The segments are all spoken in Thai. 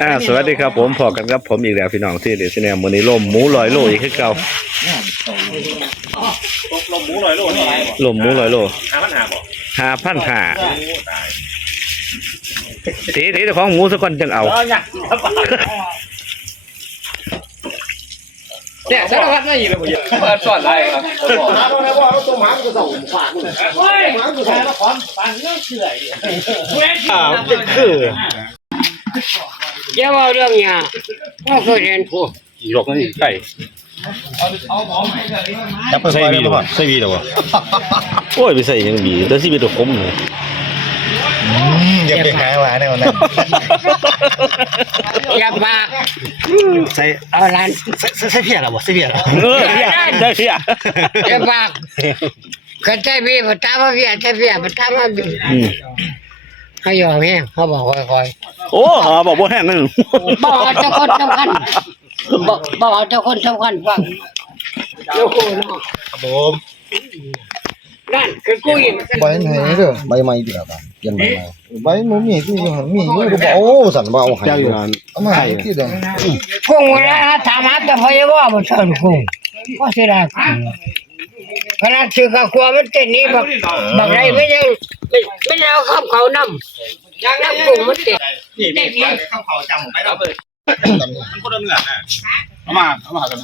อ่าสวัสดีครับผมพอกันครับผมอีกแล้วพี่น้องที่เดชแนมวันนี้ล่มหมูลอยโลอีกคือเก่าลมหมูลอยโลนี่ล่มหมูลอยโลหาปัญหาบ่ห้าพันห้าโอ้ตายตีตีเจ้าของหมูสักคนจังเอาเอออยากครับเนี่ยสารพัดไม่ยินเลยผมเปิดสอนได้ครับอ่าเป็นคืออย่าว่า เรื่องเนี้ยว่าเคยเห็นผู้กี่หลอกนี่ไก่จับไปใส่วีหรอใส่วีหรอวะโอ้ยไปใส่ยังบีแต่ชีวิตตัวคมเลยอย่าไปหาว่าแนวนั้นอย่ามาใส่เอาหลานใส่ใส่เพียหรอวะใส่เพียหรอเออได้เพียอย่ามาก็ใจพี่มาตามมาพี่ใจพี่มาตามมาพี่อืม ให้ยอมแห้งเขาบอกค่อยโอ้หาบอกว่าแห้งนั่นๆบอกเอาเจ้าคนสำคัญบอกบอกเอาเจ้าคนสำคัญฟังโอ้โหเนาะครับผมนั่นคือกูอีกใบไหนเด้อใบไม้เดียวกันเปลี่ยนใบไม้ใบมันมีที่อยู่หั่นมีอยู่ก็บอกโอ้สั่นบ่เอาให้อยู่เอามาให้ที่เด้อกุ้งเวลาถามหาแต่พยาว่ามันเชิญกุ้งก็เสียดาย ขนาดซื้อกับครัวมันเต้นนี้แบบแบบไรไม่ยังไม่ไม่ได้เอาข้าวเขานำน้ำกุ้งมันเต้นนี่นี่ข้าวเผาจำไปแล้วเลยมันคนละเนื้อนะเอามาเอามากัน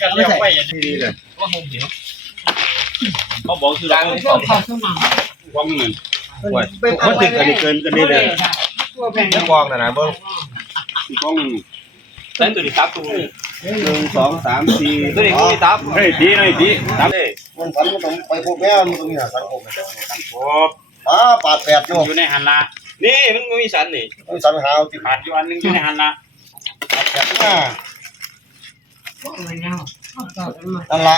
กันเรียกไว้ดีเลยว่าคงเหี่ยวเขาบอกคือเราว่างเงินมันติดกันเกินกันได้เลยกองนะนะเบิ้งกองเส้นตัวนี้ตับตัวนี้ หนึ่งสองสามสี่ตัวนี้มีตับเฮ้ยดีหน่อยดีตับเลยมันฝันมันต้องไปพบแม่มันต้องมีหาสังคมครบอ่าปาดแปดอยู่อยู่ในหันละนี่มันมีสันนี่มีสันหาวที่ขาดอยู่อันนึงอยู่ในหันละแปดมา นั่นละ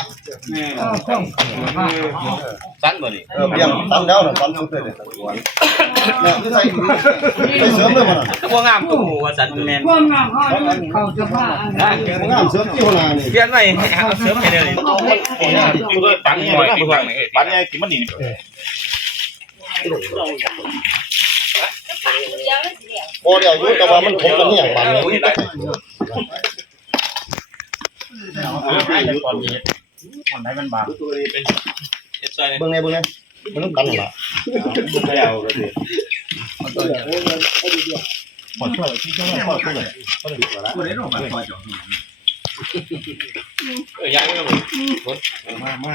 สันบ่นี่เออเบี้ยงสันแล้วน่ะสันสุดเลยเนี่ยคือใส่ใส่เสริมเลยมันน่ะพวกงามกูหมูว่าสันแมนพวกน้องเขาเขาจะว่าอะไรมันงามเสริมที่หัวหน้านี่เปลี่ยนไปเอาเสริมไปเลยมันก็ตังหน่อยดีกว่าปันไงกินมันนี่พอเดี๋ยวอยู่แต่ว่ามันผมกันนี่อย่าง บานนี้มันได้มันบางเป็นเอสไซน์เบิ่งไงเบิ่งไงมันต้องกันนั่นล่ะไม่เอาเลยเออย้ายไปกับผมมามามา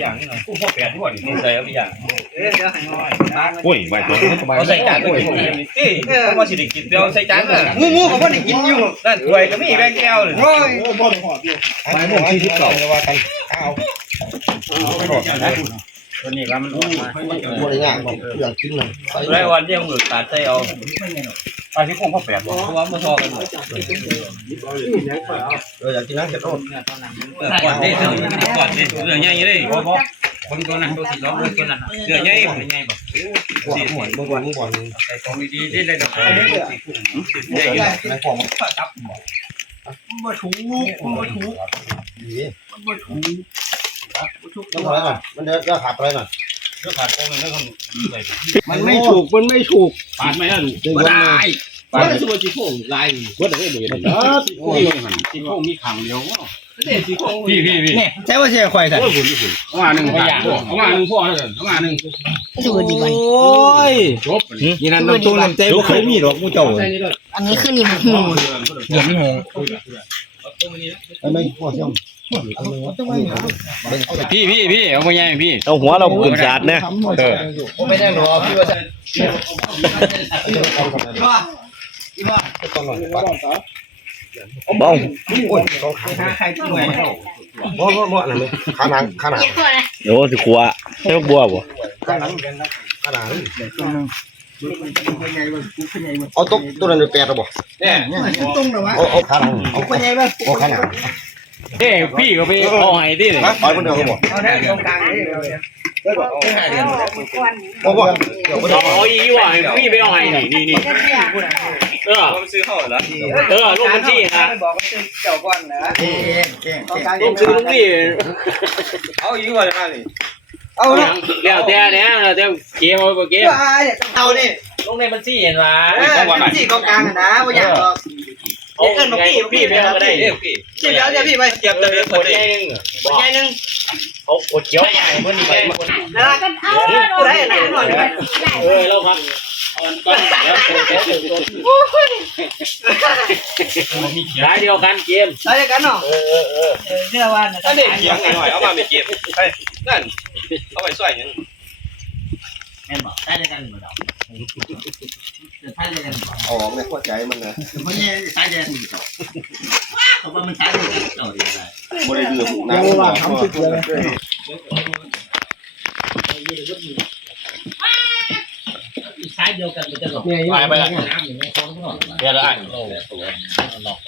อย่างนี้หน่อยกูพ่อแปดด้วยนี่ใส่เอาไปอย่าง โอ้ยใบตัวนี้สบายเอาใส่จานด้วยนี่เขามาสิได้กินเดียวใส่จานเลยงูงูเขาไม่ได้กินอยู่นั่นถ้วยก็มีแบงแก้วเลยไปหมดที่ที่เก่าว่ากันตัวนี้ก็มันออกมาบ่ได้ยากบอกอยากกินน่ะใส่ไรวันที่มือตัดใส่เอาอาที่พวกพ่อแปดบอกว่ามันทอกันหมดเอออยากกินน้ำเก็บโทษก่อนได้ถึงก่อนได้เรื่องใหญ่เลย คนตัวนั้นตัวสีร้องตัวนั้นเรื่องใหญ่ผมใหญ่บอกบ่หวนบ่หวนบ่หวนใส่ของดีๆที่ได้ดอกใหญ่ในของมันดีมันอะไรน่ะมันเดือดขาดอะไรน่ะเรื่องขาดตรงนึงแล้วคนมันไม่ถูกมันไม่ถูกปาดไม่ได้ดึงมัน เลยปาดส่วนสีโค้งลายก็ได้เบื่อเลยสีโค้งสีโค้งมีขังเดียวสีโค้งพี่พี่พี่ใช่ว่าเสียควายใส่โอ้ยหุ่นหุ่นเอามาหนึ่งเอามาหนึ่งพ่อเลยเอามาหนึ่งสวัสดีวันโอ้ยจบนี่นั่นน้ำตุ้งน้ำใจบ่เคยมีหรอกมูเจ้าอันนี้คือนี่มันหูเดี๋ยวมีหงไอ้ไม่พอเสียมพี่พี่พี่เอาไปยังพี่เอาหัวเราขึ้นสาดเนี่ยเออไม่ได้หรอพี่ว่าจะ บ้องโอ้ยสองขาใครที่ไหนบ่บ่บ่นั่นเลยขาหนังขาหนังโอ้สิขัวใช่บัวบ่ขาหนังขาหนังเอาตุ๊กตัวนั้นแปดแล้วบ่เนี่ยเอาเอาขาหนังเอาขาหนังเอาขาหนังเฮ้พี่ก็ไปเอาให้ดิฮะปล่อยมันเดียวก็บ่บ่บ่เดี๋ยวบ่ได้เอาอีว่ะพี่ไปเอาให้นี่นี่นี่ เออ ผมซื้อเข้าแล้วเออลูกบัญชีนะ บอกว่าเป็นเจ้าก้อนนะลูกซื้อลูกนี่เอาอีกว่าจะมาเลยเอาละเดี๋ยวแต่เนี้ยเดี๋ยวเกมเอาเกมเอาดิลงในบัญชีเห็นว่าเออเป็นสี่กองกลางนะว่าอย่างหรอกเอิ้นมาพี่พี่ไปเอาก็ได้เด้อพี่เดี๋ยวเดี๋ยวพี่ไปเก็บตัวเดียวตัวเดียวนึงใหญ่หนึ่งเอากดเขียวใหญ่เพิ่นนี่ไปนะได้ไหนหน่อยเออแล้วครับ อ่อนก้อนแล้วร้ายเดียวกันเกมได้กันเนาะเออเออเออเชื่อว่าถ้าเด็กเขียงหน่อยเอามาไม่เก็บเฮ้ยนั่นเอาไปช่วยยังแม่นบอกได้กันบ่ดอกใช่เลยกันอ๋อไม่เข้าใจมันนะไม่ใช่ใช่เลยเพราะว่ามันใช้เลยกันต่อดีได้บ่ได้เดือดน้ำว่าทำสุดเลย ใช้เดียวกันมันจะหลอกไปไปละน้ำอย่างนี้เขาต้องหลอกเดี๋ยวละเราหลอก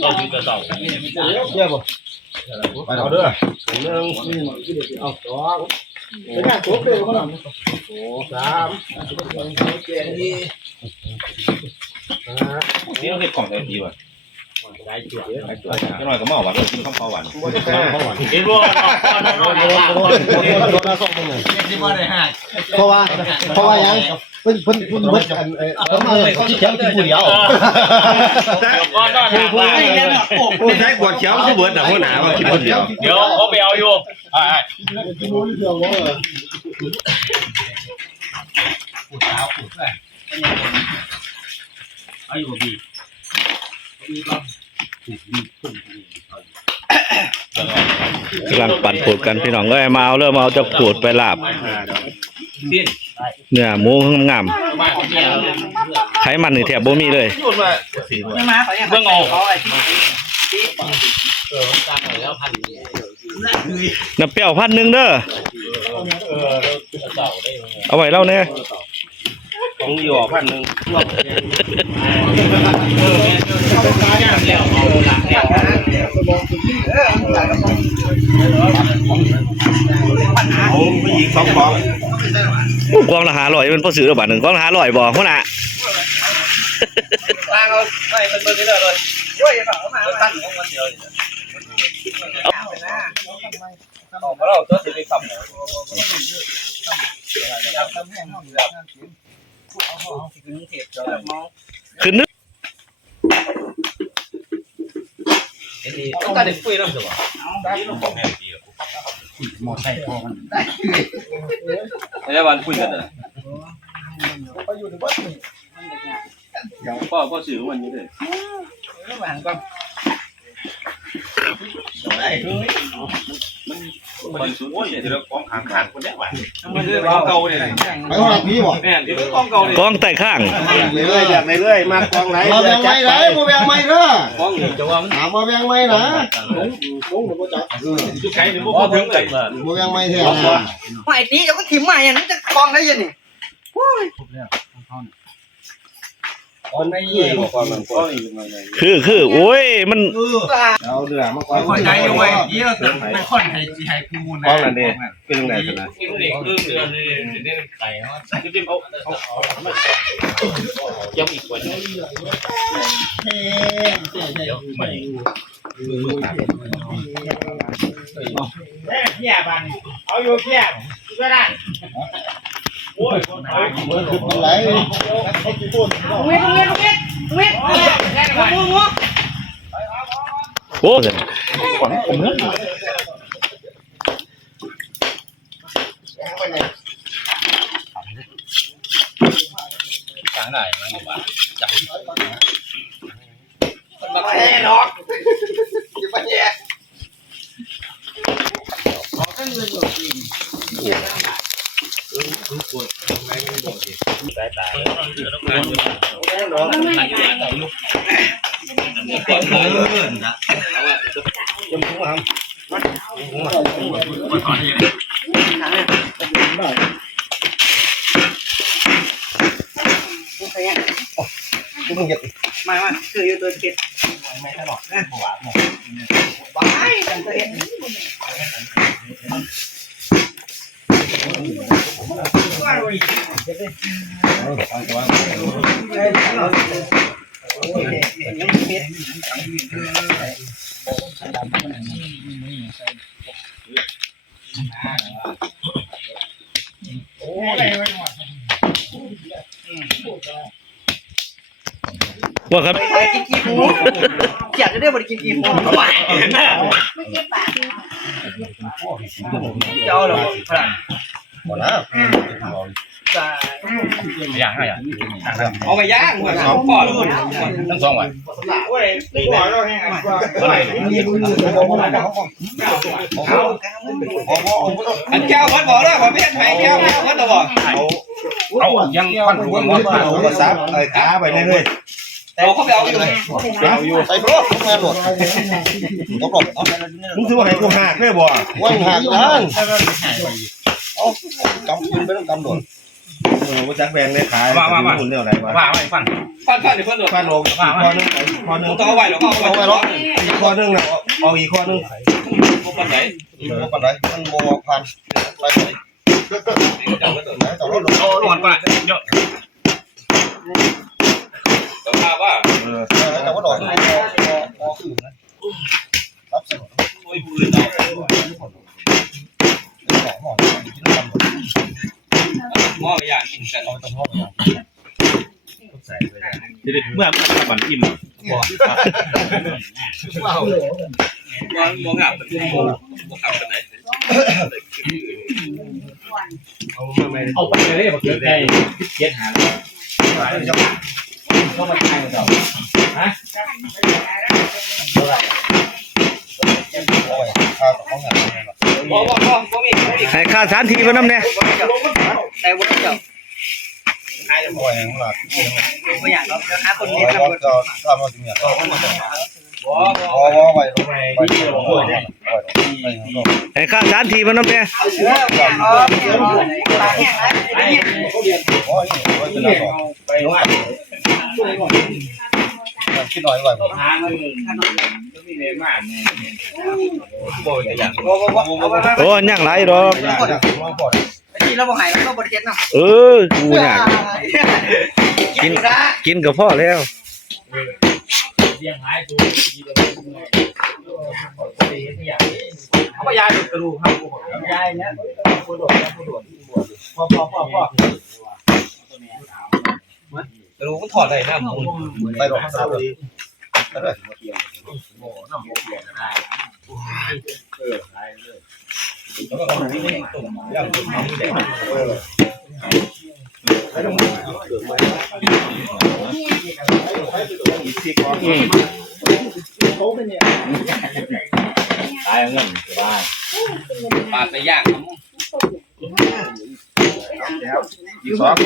เราคือจะสอบเชื่อบ่ไปเอาเด้อนี่เราเห็ดกล่องได้ดีว่ะ ได้จุดจะหน่อยก็เมาหวานกินข้าวเปล่าหวานเห็นว่าเราเราเราเราที่ว่าได้ห้าเพราะว่าเพราะว่ายังเพิ่นเพิ่นเพิ่นเบิดอันเอ่อเพิ่นมาเขาสิเขียวกินผู้เดียวก็ต้องหาว่าโอ้ใช้ขวดเขียวสิเบิดน่ะหัวหน้าว่ากินคนเดียวเดี๋ยวเขาไปเอาอยู่อ่าเอาอยู่พี่ กำลังปั่นปูดกันพี่น้องเอ้ยมาเอาเริ่มเอาจะขูดไปลาบเนื้อหมูงามไขมันนี่แทบบ่มีเลยเบื้องเอาน้ำเปรี้ยวพันหนึ่งเด้อเอาไว้เล่าเนี่ย ของอยู่พันหนึ่งแล้วเอาหลักแล้วเอาไปอีกสองกล่องกองละหาร้อยเป็นพ่อซื้อระบาทหนึ่งกองละหาร้อยบ่หัวหน้าทางเอาไม่เป็นเบอร์นี้เลยเลยด้วยเปล่ามาตั้งของมันเดียวออกมาเราตัวสิบไปขับ คือนึกต้องการเด็กคุยน้ำสิวะหมดใส่พอมันไม่ใช่วันคุยกันเลยพ่อพ่อสื่อวันนี้เลย มันสุดโอ้ยเดี๋ยวกองขางขาดคนเนี้ยว่ะมันคือกองเก่าเนี่ยไปว่าพี่บ่แม่นที่กองเก่าเนี่ยกองใต้ข้างเรื่อยอยากเรื่อยมากองไหนบ่แบ่งไม่ไหนบ่แบ่งไม่เด้อกองจะว่ามันถามบ่แบ่งไม่นะจุดไก่เนี่ยพวกถึงเลยบ่แบ่งไม่แท้ไอ้นี้เดี๋ยวก็ถิ่มใหม่อย่างนี้จะกองได้ยังนี่คน ไม่ยี่บอกว่ามันก็อีกหน่อยคือคือโอ้ยมันเอาเรือมาก่อนคนใจอยู่ไว้ยี่เราเป็นคนไทยไทยกูนะกองนั่นเด้เป็นจังไดกันนะครึ่งเดือนนี่นี่ไก่เนาะจริงๆเอาเอายังอีกคนไม่เพี้ยบันเอาอยู่เพี้ยก็ได้โอ้ย มันคือมัน ไหลเวทเวทเวทเวทงูงูโอ้ทางไหนมันบอกว่า มาแย่ดอกอย่ามาแย่ มึงเฮ็ดมามาคืออยู่ตัวเก็บไม่ตลอดนะบ้าจังตัวเอง ว่าครับไปกินกีหมูเกลียดจะได้บริกินกีหมูทำไมจะเอาหรอพลัง หมดแล้วอย่างไรอะเอาไปย่างเหมือนสองปอดรุ่นทั้งสองวันโอ้ยตีหัวเราแห้งกว่าอะไรอันแก้วพัดบอกแล้วว่าไม่ใช่แก้วแก้วพัดตัวบอกเอายังพันหัวมันเอากระซับไอ้ขาไปเรื่อยแต่เขาไปเอาอยู่เอาอยู่ใส่พรอดทำงานหมดตบหลบเอามึงถือว่าให้กูหักได้บ่วันหักด้าน เอากำยืนไปต้องกำโดดเออว่าจักแบงได้ขายหุ่นเนี่ยอะไรวะว่าไม่ฟัน ฟันฟันเดี๋ยวเพิ่นโดนฟันลงคอนึงคอนึงต้องเอาไว้หรอกเอาเอาไว้ไว้หรรออกอีกคอนึงนะเอาอีกคอนึงพวกคนไหนโบกันไรมันโบพันไปไหนต่อรถโอ้หนวดก่อนเยอะต้องทราบว่าเออแต่ว่าดอกมันพอคือนะ เมื่อเมื่อนอิ่มมองมองอะเป็นมองมองขับกันไหนเอาไปเลยมาเกิดใจเย็ดหาข้าวของงานมองมองมองมองมีมองมีให้ค่าสานที่เพิ่นนำเนี่ยแต่ว่าเจ้า ใช่บ่อยแห่งหลักไม่อยากเราหาคนโอ้นี้ทำก็คนก็ทำมาถึงเนี่ยก็ไม่มาถึงว้าอ๋อว่าไปไปไปไปไปให้าสานที่เพิ่นนำเนี่ยโอ้ยว่าจะได้บ อกไปว่าคิดหน่อยว่าทางมันมีเนมากเนี่ยโอ้ยังหลายดอกที่เราบอกหายเราก็บริเก็ตเนาะเออกูอยากกินกินก็พอแล้วเลี้ยงหายตัวดีเลยเขาไปยายกระดูกครับยายเนี่ยผู้โดดผู้โดดพ่อพ่อพ่อพ่อ กระดูกมันถอดได้นะมูลไปรอข้าวดีตายเงินได้ปาดไปย่างอีกสอง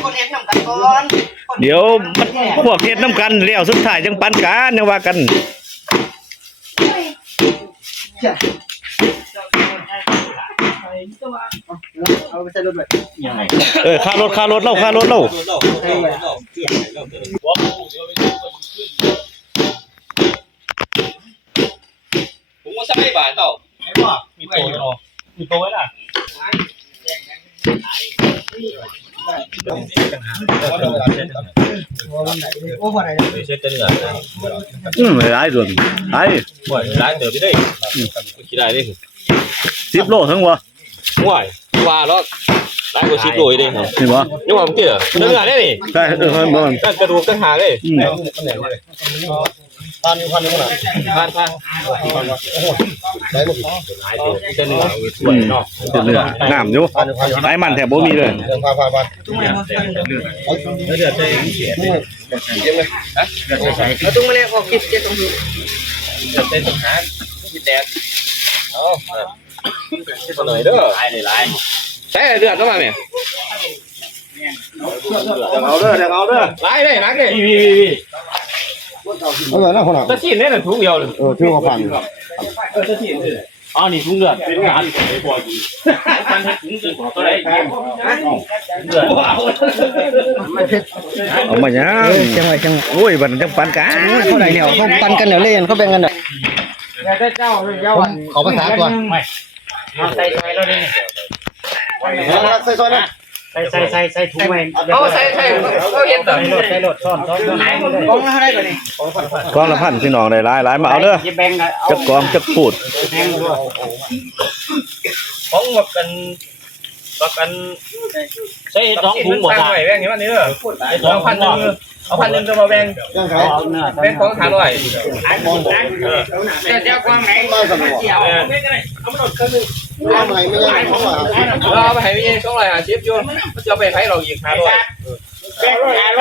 คนเอ็นนำกันก่อนเดี๋ยวมันพวกเฮ็ดน้ำกันแล้วสุดท้ายจังปันกันยังว่ากันเอาไปใส่รถเลยยังไงเออค่ารถค่ารถเล่าค่ารถเล่าผมว่าใช่บาทเต่ามีโตเนาะมีโตไว้ล่ะโอ้วันไหนเช็ดเนื้ ออืมหลายส่วนหลายบ่อยร้านเติบไปได้คิดได้เลย10โลทั้งบ่ง่ายว่าแล้วร้านกูชิปโรยได้ครับนี่บ่นี่ว่ามันเกี่ยวเนื้อได้นี่ใช่เออเพิ่นบ่มันนั่นกระดูกตั้งหาเลยอืม พันพันนึงนะทานทานได้หมดหายตัวเนื้อสวยเนาะเป็นเนื้องามอยู่พันพันไอ้มันแทบบ่มีเลยเดินพันพันพันเดือดใจยังไงเราต้องมาเรียกออกกิจเจ้าตรงนี้เดือดใจต้องหาที่แตกเอาหน่อยเด้อหายเลยหลายแต่เดือดต้องมาเนี่ยเอาเด้อเอาเด้อหลายเลยนักเลย เออนะคนอะตะชิ้นเนี่ยถุงเดียวเลยเออชื่อว่าพันเออตะชิ้นเลยอ๋อนี่ถุงเลือดเป็นงานไอ้พอดีการให้ถุงเลือดก็ได้เกมเลือดเอามาหยังจังหวะจังหวะโอ้ยบัดนจังปันกันเท่าไหร่เนี่ยเขาปันกันแล้วเล่นเขาแบ่งกันแต่เจ้าเจ้าขอภาษาก่อนมาใส่ใส่แล้วนี่ใส่ซอยนะ ใส่ใส่ใส่ใส่ถุงไว้เอาใส่ใส่เอาเห็นต่อใส่รถใส่รถซ่อนซ่อนซ่อนไหนเลยกองอะไรแบบนี้กองละพันพี่น้องได้หลายหลายมาเอาเด้อจะแบ่งกันเอาจักกองจักพูดแบ่งด้วยของแบบกัน ประกันใช้สองถุงหมดตั้งอะไว้แบ่งให้มันนี่เด้อสองเอาพัพันนหหนึ่นึ่งงเอาพันหนึ่งจะมาแบ่งยังไงแบ่งของขาลอยจะจะความไหนมาสั่นบ่เออเอาใหม่ไม่ยังเขาว่าเอาไปให้พี่สองร้อยห้าสิบอยู่มันจะเอาไปให้เราอีกห้าร้อย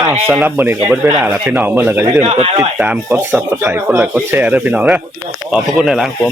อ้าวสำหรับมื้อนี้ก็เบิดเวลาแล้วพี่น้องมื้อนี้ก็อย่าลืมกดติดตามกด Subscribe กดไลค์กดแชร์เด้อพี่น้องเด้อขอบพระคุณหลายๆครับผม